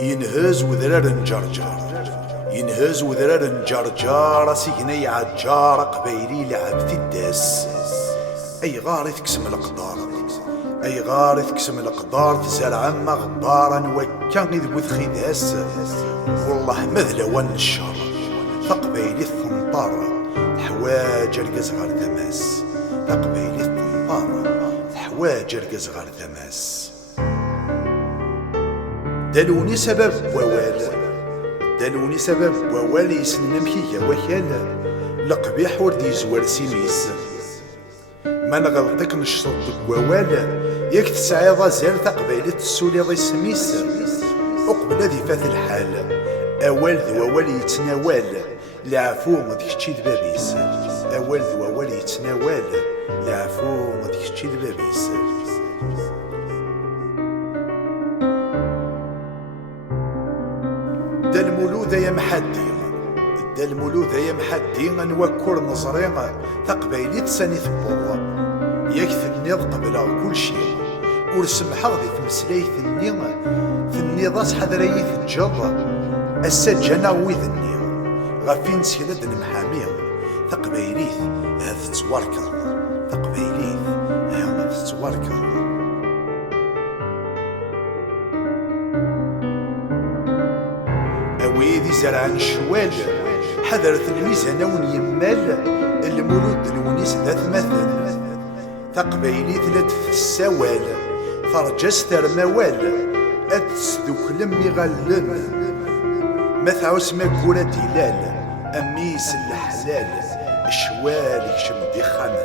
ينهز وذرار نجرجر، ينهز وذرار نجرجر، سيكنا يعجار قبايلي لعب الداس. اي غار تكسم القدار، اي غار تكسم القدار، تزرع ما غبارا وكا غير وذخي داس. والله مذلا وان الشر تقبايلي الثنطار، الحواج رقز غير ثماس. تقبايلي الثنطار الحواج رقز غير ثماس. دالوني سبب ووال، دالوني سبب ووال يسنن مكيكا وكال، لقبيح ورد يزوار سيميس. ما نغلطك نشطط ووال، ياك تسعيض زال تقبيلي تسولي ضي سميس. وقبل ذي فات الحال اوال ذو ووال يتناول، العفو مديك تشي دبابيس. اوال ذو ووال يتناول، العفو مديك تشي دبابيس. دا المولود يا محدي، دا المولود يا محدي، نوكر نظري تقبايلي تساني ثبوض. ياك ثنيض قبل كل شيء، ور سمحض ذي تمسلاي ثنيض اصحى ذرايي تجض. السجنة ويذني غافين سيلد المحامي، تقبايليث هذا تتوركض، تقبايليث هذا تتوركض. ويدي زرعان الشوال، حذرت الميزانة ونيمال، المولود الونيس ذات مثل. تقبايلي ثلاث في السوال، فرجس ترموال، أتسدوك لمي غلن. ما تعوس ما كورة دلال، أميس الحلال، الشوال يكشم دخانا.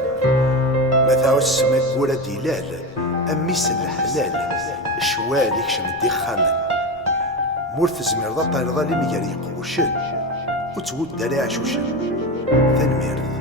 ما تعوس ما كورة دلال، أميس الحلال، الشوال يكشم دخانا. مورث زمير ضا طاير ظالي ميقاري قوشن وتود داري عشوشن. تنمير.